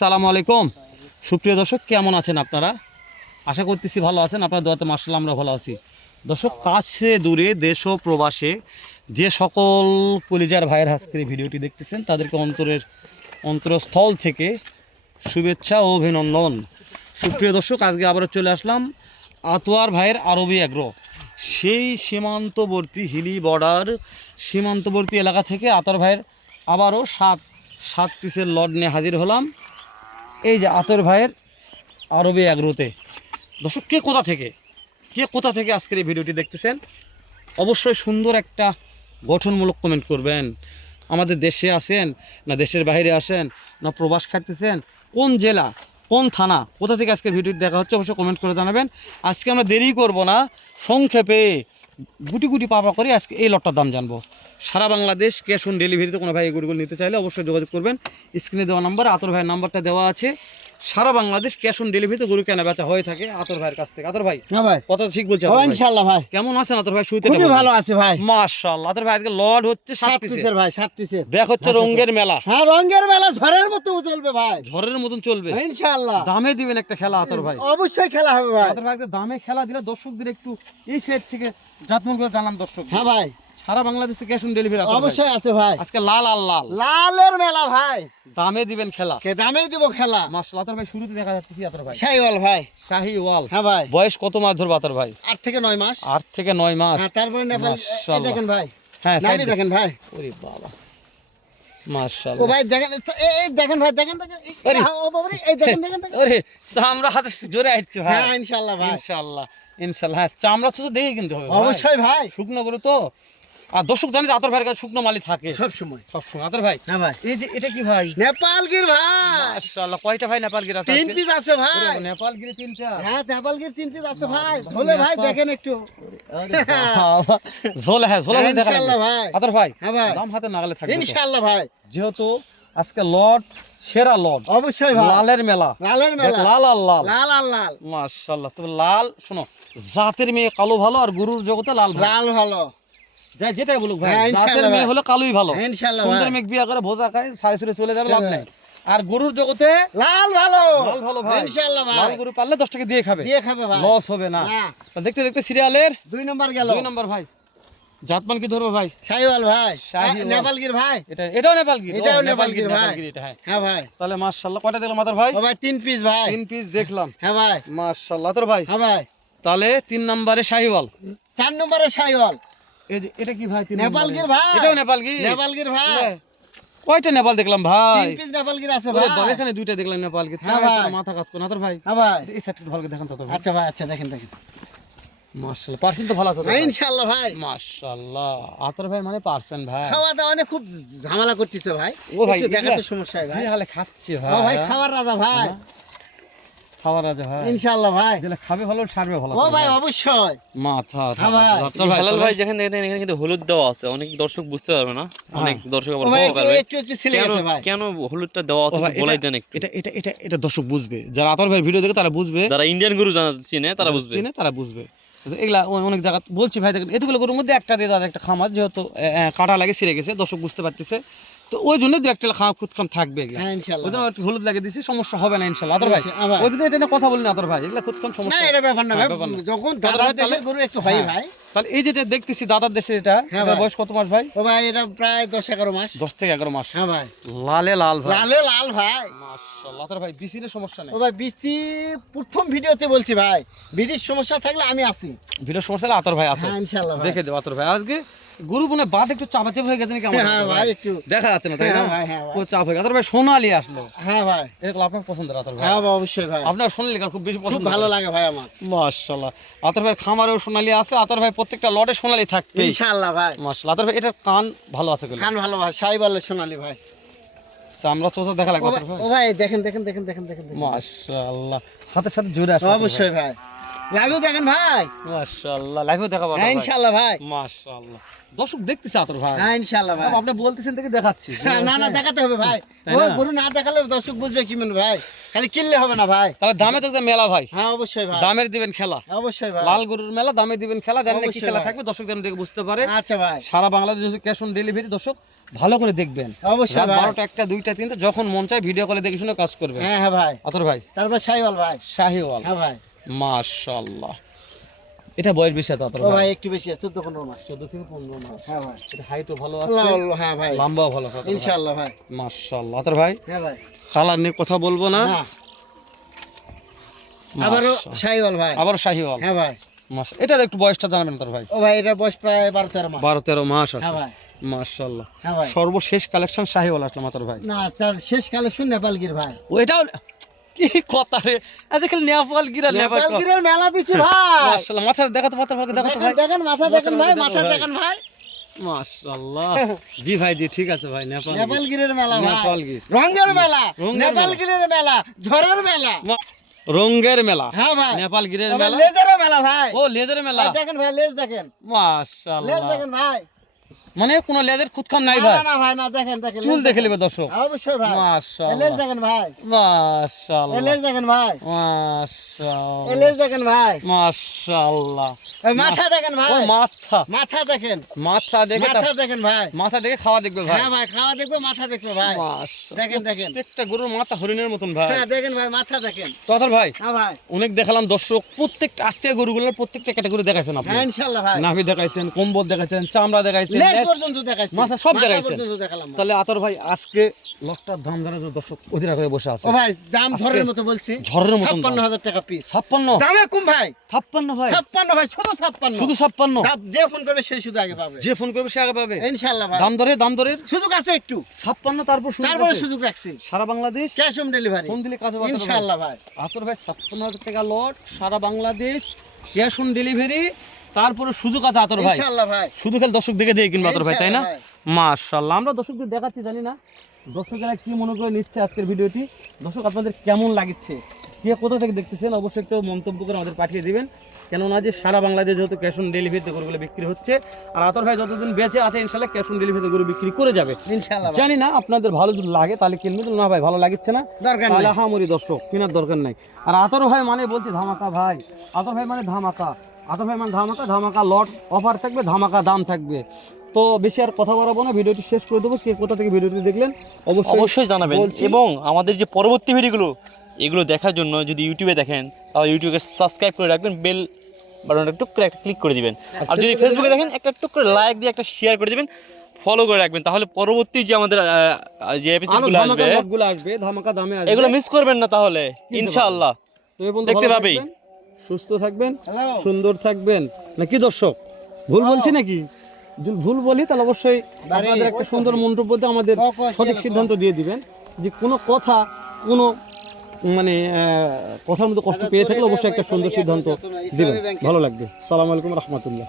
সালামু আলাইকুম। সুপ্রিয় দর্শক, কেমন আছেন আপনারা? আশা করতেছি ভালো আছেন। আপনার দোয়াতে মার্শাল আমরা ভালো আছি। দর্শক, কাছে দূরে, দেশ ও প্রবাসে যে সকল কলিজার ভাইয়ের আজকের ভিডিওটি দেখতেছেন, তাদেরকে অন্তরের অন্তরস্থল থেকে শুভেচ্ছা ও অভিনন্দন। সুপ্রিয় দর্শক, আজকে আবারও চলে আসলাম আতোয়ার ভাইয়ের আরবি অ্যাগ্রো সেই সীমান্তবর্তী হিলি বর্ডার, সীমান্তবর্তী এলাকা থেকে আতোয়ার ভাইয়ের আবারও সাত সাত পিসের লড নিয়ে হাজির হলাম। এই যে আতর ভাইয়ের আরবি অ্যাগ্রোতে দর্শক, কে কোথা থেকে? কে কোথা থেকে আজকের এই ভিডিওটি দেখতেছেন? অবশ্যই সুন্দর একটা গঠনমূলক কমেন্ট করবেন। আমাদের দেশে আসেন না দেশের বাইরে আসেন না প্রবাস খাটতেছেন, কোন জেলা, কোন থানা, কোথা থেকে আজকের ভিডিওটি দেখা হচ্ছে অবশ্যই কমেন্ট করে জানাবেন। আজকে আমরা দেরি করব না, সংক্ষেপে গুটি গুটি পাপা করে আজকে এই লটটার দাম জানব। সারা বাংলাদেশ ক্যাশ অন ডেলিভারিতে কোনো ভাই এগুলো নিতে চাইলে অবশ্যই যোগাযোগ করবেন। স্ক্রিনে দেওয়া নাম্বার আতর ভাইয়ের নাম্বারটা দেওয়া আছে। সারা বাংলাদেশ ক্যাশ অন ডেলিভারিতে গরু কেনা বেচা হয়ে থাকে আতর ভাইয়ের কাছ থেকে। আতর ভাই হ্যাঁ ভাই। কথা ঠিক বলছে। ইনশাআল্লাহ ভাই। কেমন আছেন আতর ভাই? শুরুতে খুবই ভালো আছে ভাই। মাশাআল্লাহ। আতর ভাই আজকে লর্ড হচ্ছে সাত পিসের। ভাই সাত পিসের। দেখ হচ্ছে রঙ্গের মেলা। হ্যাঁ রঙের বেলা ঝড়ের মতো চলবে ভাই। ঝড়ের মতন চলবে। ইনশাআল্লাহ। দামে দিবেন একটা খেলা আতর ভাই। অবশ্যই খেলা হবে ভাই। আতর ভাই দামে খেলা দিলে দর্শকদের একটু এই সেট থেকে জাতমন করে জানান দর্শক হ্যাঁ ভাই। সারা বাংলাদেশে ক্যাশ অন ডেলিভারি অবশ্যই আছে ভাই। আজকে লাল আর লাল। লালের মেলা ভাই। দামে দিবেন খেলা। কে দামেই দিব খেলা? ভাই শুরুতে দেখা যাচ্ছে কি আতর ভাই? শাহিওয়াল ভাই। হ্যাঁ ভাই। বয়স কত মাস আতর ভাই? আট থেকে নয় মাস। আট থেকে নয় মাস। হ্যাঁ তারপরে নেপাল এই দেখেন ভাই। হ্যাঁ দিয়ে। দেখেন ভাই। ওরে বাবা। ও মাশাআল্লাহ। ভাই দেখেন এই এই দেখেন ভাই দেখেন দেখেন। ও বাবা এই দেখেন দেখেন দেখেন। চামড়া হাতে জোরে ভাই। হ্যাঁ ইনশাআল্লাহ ভাই। ইনশাআল্লাহ ইনশাআল্লাহ। হ্যাঁ চামড়া তো দেখে কিনতে হবে অবশ্যই ভাই। শুকনো করে তো। আর দর্শক জানি আতর ভাইয়ের কাছে শুকনো মালি থাকে। সব সময়। সবসময় আতর ভাই? হ্যাঁ ভাই। এই যে এটা কি ভাই? নেপালগির ভাই। মাশাআল্লাহ কয়টা ভাই নেপাল গিরা তিন পিস আছে ভাই। নেপাল গিরে তিনটা হ্যাঁ নেপালগির তিন পিস আছে ভাই। ধরে ভাই দেখেন একটু। ঝোল হ্যাঁ ঝোল হ্যাঁ, দেখা ইনশাআল্লাহ ভাই। আতর ভাই হ্যাঁ ভাই। দাম হাতে নাগালে থাকবে তো। ইনশাআল্লাহ ভাই। যেহেতু আজকে লট সেরা লট। অবশ্যই ভাই। লালের মেলা। লালের মেলা। লাল আর লাল। লাল আর লাল। মাশাআল্লাহ তবে লাল শোনো জাতের মেয়ে কালো ভালো আর গুরুর জগতে লাল লাল ভালো। যাই যেটাই বলুক ভাই হ্যাঁ, জাতের মেয়ে হলো কালোই ভালো। হ্যাঁ, ইনশাআল্লাহ সুন্দর ভাই। মেঘ করে ভোজা খায় সাড়ে সুরে চলে যাবে লাভ। নাই। আর গরুর জগতে লাল ভালো। লাল ভালো ভাই। ইনশাআল্লাহ ভাই। লাল গরু পারলে দশ টাকা দিয়ে খাবে। দিয়ে খাবে ভাই। লস হবে না। দেখতে দেখতে সিরিয়ালের দুই নম্বর গেল। দুই নম্বর ভাই। জাতমান কি ধরবো ভাই? শাহিওয়াল ভাই। নেপালগির ভাই। এটা এটাও নেপাল গির এটাও ও, নেপাল গির ভাই। এটা হ্যাঁ। হ্যাঁ ভাই। তাহলে মাশাআল্লাহ কয়টা দেখলাম মাথার ভাই? ও ভাই তিন পিস ভাই। তিন পিস দেখলাম। হ্যাঁ ভাই। মাশাআল্লাহ তোর ভাই। হ্যাঁ ভাই। তাহলে তিন নম্বরে শাহিওয়াল। চার নম্বরে শাহিওয়াল। এটা কি ভাই নেপালগির ভাই। এটাও নেপাল গির নেপালগির ভাই। কয়টা নেপাল দেখলাম ভাই? তিন পিস নেপালগির আছে ভাই। এখানে দুইটা দেখলাম নেপাল গির হ্যাঁ ভাই। মাথা কাজ করে না তোর ভাই? হ্যাঁ ভাই। এই সাইডটা ভালো করে দেখান তো ভাই। আচ্ছা ভাই আচ্ছা দেখেন দেখেন। মাশাআল্লাহ পার্সেন্ট তো ভালো আছে হ্যাঁ, ভাই। ইনশাআল্লাহ ভাই। মাশাআল্লাহ। আতর ভাই মানে পার্সেন্ট ভাই। খাওয়া দাওয়া নিয়ে খুব ঝামেলা করতেছে ভাই। ও ভাই, একটু দেখাতে এগুলা- সমস্যা হয় ভাই। হালে খাচ্ছে ও ভাই ভাই। খাবার রাজা ভাই। খাবার আছে ভাই। ইনশাআল্লাহ ভাই। যেটা খাবে ভালো সারবে ভালো। ও ভাই অবশ্যই। মাথা ভাই। তোর ভাই হালাল ভাই যেখানে দেখেন এখানে কিন্তু হলুদ দেওয়া আছে অনেক দর্শক বুঝতে পারবে না? অনেক দর্শক আবার ও ভাই একটু একটু একটু ছিলে গেছে ভাই। কেন হলুদটা দেওয়া আছে বলাই এটা- দেন একটু। এটা এটা এটা এটা দর্শক বুঝবে। যারা আতর ভাইয়ের ভিডিও দেখে তারা বুঝবে। যারা ইন্ডিয়ান গরু জানা চিনে তারা বুঝবে। চেনে তারা বুঝবে। এগুলা অনেক জায়গা বলছি ভাই দেখেন এতগুলো গরুর মধ্যে একটা দিয়ে তাদের একটা খামার যেহেতু কাটা লাগে ছিঁড়ে গেছে দর্শক বুঝতে পারতেছে। তো ওই জন্য দু একটা খাম খুদখাম থাকবে এগুলা। ইনশাআল্লাহ ওই জন্য একটু হলুদ লাগিয়ে দিছি সমস্যা হবে না ইনশাল্লাহ। আতর ভাই ওই জন্য এটা কথা বলি না আতর ভাই এগুলা খুদখাম সমস্যা। এটা ব্যাপার না ভাই। ব্যাপার না। যখন তাহলে দাদার ভাই, তাহলে- দেশের গরু একটু হয়। ভাই। তাহলে এই যেটা দেখতেছি দাদার দেশে এটা এটার ভাই। বয়স কত মাস ভাই? ও ভাই এটা প্রায় দশ এগারো মাস। দশ থেকে এগারো মাস। হ্যাঁ ভাই। লালে লাল ভাই। লালে লাল ভাই। মাশাআল্লাহ আতর ভাই বিসির সমস্যা নেই। ও ভাই বিসি প্রথম ভিডিওতে বলছি ভাই বিডির সমস্যা থাকলে আমি আছি ভিডিও সমস্যা আতর ভাই আছে। হ্যাঁ ইনশাআল্লাহ দেখে দেবো আতর ভাই। আজকে গুরু বোনে বাদ একটু চাপাচাপ হয়ে গেছে নাকি আমার হ্যাঁ ভাই একটু দেখা যাচ্ছে না তাই না? হ্যাঁ হ্যাঁ। ও চাপ হয়ে গেছে। ভাই সোনালি আসলো। হ্যাঁ ভাই। এরকম আপনার পছন্দের আতর ভাই। হ্যাঁ ভাই অবশ্যই ভাই। আপনার সোনালি খুব বেশি পছন্দ ভালো লাগে ভাই আমার। মাশাআল্লাহ। আতর ভাই খামারেও সোনালি আছে। আতর ভাই প্রত্যেকটা লটে সোনালি থাকবে ইনশাআল্লাহ ভাই। মাশাআল্লাহ। আতর ভাই এটা কান ভালো আছে খান ভালো ভাই। সাইবালের সোনালি ভাই। চামড়া চোচা দেখা লাগবে ও ভাই দেখেন দেখেন দেখেন দেখেন দেখেন। মাশাআল্লাহ। হাতের সাথে জুড়ে আসে অবশ্যই ভাই। দেখেন ভাই। মাশাআল্লাহ দেখাবো হ্যাঁ ইনশাল্লাহ ভাই। মাশাআল্লাহ। দর্শক দেখতেছে আতর ভাই। হ্যাঁ ইনশাল্লাহ ভাই। আপনি বলতেছেন দেখে দেখাচ্ছি। না না দেখাতে হবে ভাই। ওই না? গরু না দেখালে দর্শক বুঝবে কি মানে ভাই। খালি কিনলে হবে না ভাই। তাহলে দামে তো মেলা ভাই। হ্যাঁ অবশ্যই ভাই। দামের দিবেন খেলা। অবশ্যই ভাই। লাল গরুর মেলা দামে দিবেন খেলা। জানেন কি খেলা থাকবে দর্শক যেন দেখে বুঝতে পারে। আচ্ছা ভাই। সারা বাংলাদেশ ক্যাশ অন ডেলিভারি দর্শক ভালো করে দেখবেন। অবশ্যই ভাই। বারোটা একটা দুইটা তিনটা যখন মন চায় ভিডিও কলে দেখে শুনে কাজ করবে হ্যাঁ হ্যাঁ ভাই। আতর ভাই। তারপর সাইওয়াল ভাই। শাহিওয়াল। হ্যাঁ ভাই। মাশাআল্লাহ। এটা বয়স বেশি আছে ও ভাই একটু বেশি আছে চোদ্দ পনেরো মাস। চোদ্দ থেকে পনেরো মাস। হ্যাঁ ভাই। এটা হাইটও ভালো আছে। হ্যাঁ ভাই। লম্বাও ভালো আছে ইনশাল্লাহ ভাই। মাশাআল্লাহ। আতর ভাই? হ্যাঁ ভাই। কালার নিয়ে কথা বলব না? আবারও। সাইওয়াল ভাই। আবার শাহিওয়াল। হ্যাঁ ভাই। মাস এটার একটু বয়সটা জানাবেন তোর ভাই। ও ভাই এটার বয়স প্রায় বারো তেরো মাস। বারো তেরো মাস আছে। হ্যাঁ ভাই। মাশাআল্লাহ। হ্যাঁ ভাই। সর্বশেষ কালেকশন শাহিওয়াল আসলাম তোর ভাই। না তার শেষ কালেকশন নেপালগির ভাই। ও ওইটাও কি কথা রে? আজ দেখেন নেপাল গিরা নেপাল নেপালগিরের মেলা দিছি ভাই। মাশাআল্লাহ মাথা দেখাতো মাথা ভাগে দেখাতো ভাই। দেখেন মাথা দেখেন ভাই মাথা দেখেন ভাই। মাশাআল্লাহ। জি ভাই জি ঠিক আছে ভাই নেপাল নেপালগিরের মেলা ভাই। নেপালগির রঙের মেলা রঙের নেপালগিরের মেলা। ঝড়ের মেলা। রঙ্গের মেলা। হ্যাঁ ভাই। নেপাল গিরের মেলা। লেজারও মেলা ভাই। ও লেদের মেলা। দেখেন ভাই লেজ দেখেন। লেজ দেখেন ভাই। মানে কোনো লেদের খুদখাম নাই ভাই? না, ভাই না দেখেন দেখেন চুল দেখে নেবে দর্শক। অবশ্যই ভাই। এই লেজ দেখেন ভাই। মাশাআল্লাহ। লেজ দেখেন ভাই। মাশাআল্লাহ। লেজ দেখেন ভাই। মাশাআল্লাহ। মাথা দেখেন ভাই। ও মাথা। মাথা দেখেন। মাথা দেখে মাথা দেখেন ভাই। মাথা দেখে খাওয়া দেখবে ভাই। হ্যাঁ ভাই খাওয়া দেখবে মাথা দেখবে ভাই। মাশাআল্লাহ। দেখেন দেখেন। প্রত্যেকটা গরুর মাথা হরিণের মতন ভাই। হ্যাঁ দেখেন ভাই মাথা দেখেন। তথার ভাই হ্যাঁ ভাই। অনেক দেখালাম দর্শক প্রত্যেকটা আজকে গরুগুলোর প্রত্যেকটা ক্যাটাগরি দেখাইছেন আপনি। হ্যাঁ ইনশাআল্লাহ ভাই। নাভি দেখাইছেন কম্বল দেখাইছেন চামড়া দেখাইছেন পর্যন্ত দেখাইছি। মাথা সব দেখাইছেন। পর্যন্ত দেখালাম। ভাই। তাহলে আতর ভাই আজকে লকটার দাম জানা দর্শক অধীরা করে বসে আছে। ভাই দাম ঝড়ের মতো বলছি। ঝড়ের মতন দাম। টাকা পিস ছাপ্পান্ন। দামে কম ভাই। ছাপ্পান্ন ভাই। ছাপ্পান্ন ভাই শুধু ছাপ্পান্ন। শুধু ছাপ্পান্ন। দাম যে ফোন করবে সেই শুধু আগে পাবে। যে ফোন করবে সে আগে পাবে। ইনশাআল্লাহ ভাই। দাম দরে দাম দরের। সুযোগ আছে একটু। ছাপ্পান্ন তারপর শুরু তারপরে সুযোগ রাখছি। সারা Bangladesh cash on delivery phone দিলে কাজে বাজার ইনশাআল্লাহ ভাই। আতর ভাই ছাপ্পান্ন হাজার টাকা লট সারা বাংলাদেশ ক্যাশ অন ডেলিভারি তারপরে সুযোগ আছে আতর ভাই। শুধু খালি দর্শক দেখে দিয়ে কিনবে আতর ভাই তাই না? মাশাল্লাহ আমরা দর্শকদের দেখাচ্ছি জানি না। দর্শকেরা কি মনে করে নিচ্ছে আজকের ভিডিওটি? দর্শক আপনাদের কেমন লাগছে? কে কোথা থেকে দেখতেছেন? অবশ্যই একটু মন্তব্য করে আমাদের পাঠিয়ে দিবেন। কেননা যে সারা বাংলাদেশ যেহেতু ক্যাশ অন ডেলিভারিতে গরুগুলো বিক্রি হচ্ছে আর আতর ভাই যতদিন বেঁচে আছে ইনশাল্লাহ ক্যাশ অন ডেলিভারিতে গরু বিক্রি করে যাবে। জানি না আপনাদের ভালো যদি লাগে তাহলে কিনবে না ভাই ভালো লাগছে না দরকার তাহলে নেই হামরি দর্শক কেনার দরকার নাই। আর আতর ভাই মানে বলছি ধামাকা ভাই। আতর ভাই মানে ধামাকা। আতর ভাই মানে ধামাকা ধামাকা লট অফার থাকবে ধামাকা দাম থাকবে। তো বেশি আর কথা বাড়াবো না ভিডিওটি শেষ করে দেবো কে কোথা থেকে ভিডিওটি দেখলেন অবশ্যই অবশ্যই জানাবেন। এবং আমাদের যে পরবর্তী ভিডিওগুলো এগুলো দেখার জন্য যদি ইউটিউবে দেখেন তাহলে ইউটিউবে সাবস্ক্রাইব করে রাখবেন বেল বাটনটা টুক করে একটা ক্লিক করে দিবেন। আর যদি ফেসবুকে দেখেন একটা টুক করে লাইক দিয়ে একটা শেয়ার করে দিবেন ফলো করে রাখবেন। তাহলে পরবর্তী যে আমাদের যে এপিসোডগুলো আসবে ধামাকা দামে আসবে। এগুলো মিস করবেন না তাহলে ইনশাআল্লাহ। দেখতে পাবেই। সুস্থ থাকবেন সুন্দর থাকবেন। নাকি দর্শক? ভুল। বলছি নাকি? যদি ভুল বলি তাহলে অবশ্যই আপনাদের একটা সুন্দর মন্তব্য দিয়ে আমাদের সঠিক। সিদ্ধান্ত দিয়ে দিবেন। যে কোনো কথা কোনো মানে কথার মতো কষ্ট পেয়ে থাকলে অবশ্যই একটা সুন্দর সিদ্ধান্ত দিবেন। ভালো লাগবে। সালাম আলাইকুম রহমতুল্লাহ।